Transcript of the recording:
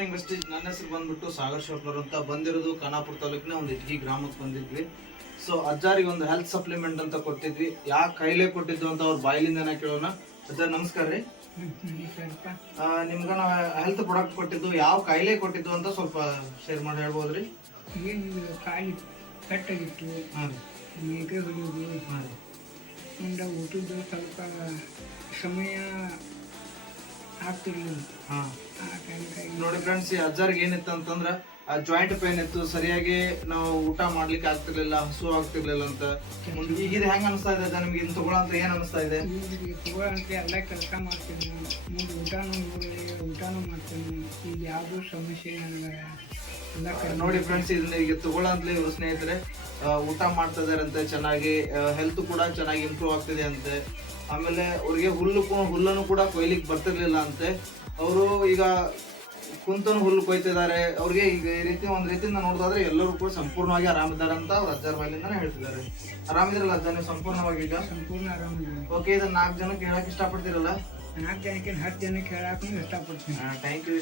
Morning wastage. ನನ್ನ ಹೆಸರು ಬಂದ್ಬಿಟ್ಟು ಸಾಗರ್ ಶೋಪ್ನರ್ ಅಂತ. ಬಂದಿರೋದು ಖಾನಾಪುರ ತಾಲೂಕಿನ ಒಂದು ಇಟ್ಗಿ ಗ್ರಾಮಕ್ಕೆ ಬಂದಿದ್ವಿ. ಸೊ ಅಜ್ಜಾರಿಗೆ ಒಂದು ಹೆಲ್ತ್ ಸಪ್ಲಿಮೆಂಟ್ ಅಂತ ಕೊಟ್ಟಿದ್ವಿ. ಯಾಕೆ ಕೈಲೇ ಕೊಟ್ಟಿದ್ದು ಅಂತ ಅವ್ರ ಬಾಯಿಲಿಂದನೇ ಕೇಳೋಣ. ಅಜ್ಜ ನಮಸ್ಕಾರ ರೀ. ನಿಮ್ಗೆ ನಾವು ಹೆಲ್ತ್ ಪ್ರಾಡಕ್ಟ್ ಕೊಟ್ಟಿದ್ದು ಯಾವ ಕಾಯಿಲೆ ಕೊಟ್ಟಿದ್ದು ಅಂತ ಸ್ವಲ್ಪ ಶೇರ್ ಮಾಡಿ ಹೇಳ್ಬೋದ್ರಿ? ಏನು ಕಾಯಿ ಕಟ್ಟಾಗಿತ್ತು, ಮೇಕೆ ಹೊಡಿಯೋದು, ಮುಂದೆ ಊಟದ್ದು ಸ್ವಲ್ಪ ಸಮಯ ಆಗ್ತಿರ್ಲಿಲ್ಲ. ನೋಡಿ ಫ್ರೆಂಡ್ಸ್, ಈ ಅಜ್ಜಾರಿಗೆ ಏನಿತ್ತು ಅಂತಂದ್ರೆ ಜಾಯಿಂಟ್ ಪೇನ್ ಇತ್ತು, ಸರಿಯಾಗಿ ನಾವು ಊಟ ಮಾಡ್ಲಿಕ್ಕೆ ಆಗ್ತಿರ್ಲಿಲ್ಲ, ಹಸು ಆಗ್ತಿರ್ಲಿಲ್ಲ ಅಂತ. ಈಗ ಇದು ಹೆಂಗ್ ಅನಿಸ್ತಾ ಇದೆ ನಿಮ್ಗೆ? ಇನ್ನು ತಗೊಳ್ಳಂತ ಏನ್ ಅನಿಸ್ತಾ ಇದೆ? ತಗೊಳ್ಳಂತ ಎಲ್ಲ ಕೆಲಸ ಮಾಡ್ತೀನಿ, ಮುಂದೆ ಊಟನೂ ಮಾಡ್ತೀನಿ. ಈಗ ಯಾವುದೂ ಸಮಸ್ಯೆ ನನಗೆ ಎಲ್ಲ ನೋಡಿ ಫ್ರೆಂಡ್ಸ್, ಇದನ್ನ ಈಗ ತಗೊಳ್ಳಂತಲೇ ಇವ್ರ ಸ್ನೇಹಿತರೆ ಊಟ ಮಾಡ್ತಾ ಇದಾರಂತೆ, ಚೆನ್ನಾಗಿ ಹೆಲ್ತ್ ಕೂಡ ಚೆನ್ನಾಗಿ ಇಂಪ್ರೂವ್ ಆಗ್ತಿದೆ ಅಂತೆ. ಆಮೇಲೆ ಅವ್ರಿಗೆ ಹುಲ್ಲನ್ನು ಕೂಡ ಕೊಯ್ಲಿಕ್ಕೆ ಬರ್ತಿರ್ಲಿಲ್ಲ ಅಂತೆ. ಅವರು ಈಗ ಕುಂತನು ಹುಲ್ಲು ಕೊಯ್ತಿದ್ದಾರೆ. ಅವ್ರಿಗೆ ಈಗ ಈ ರೀತಿ ಒಂದ್ ರೀತಿಯಿಂದ ನೋಡೋದಾದ್ರೆ ಎಲ್ಲರೂ ಕೂಡ ಸಂಪೂರ್ಣವಾಗಿ ಆರಾಮಿದ್ದಾರೆ ಅಂತ ಅವ್ರ ಅಜ್ಜಾರ ಬಾಯಿಲಿಂದಾನೆ ಹೇಳ್ತಿದ್ದಾರೆ. ಆರಾಮಿದ್ರಲ್ಲ ಅಜ್ಜ ನೀವು ಸಂಪೂರ್ಣವಾಗಿ? ಈಗ ಸಂಪೂರ್ಣ ಆರಾಮಿದ್ದೀನಿ. ಓಕೆ, ಇದನ್ನ 4 ಜನಕ್ಕೆ ಹೇಳಕ್ ಇಷ್ಟಪಡ್ತೀರಲ್ಲ? 4 ಜನಕ್ಕೆ 10 ಜನಕ್ಕೆ ಹೇಳಕ್ಕೂ ಇಷ್ಟಪಡ್ತೀನಿ. Thank you.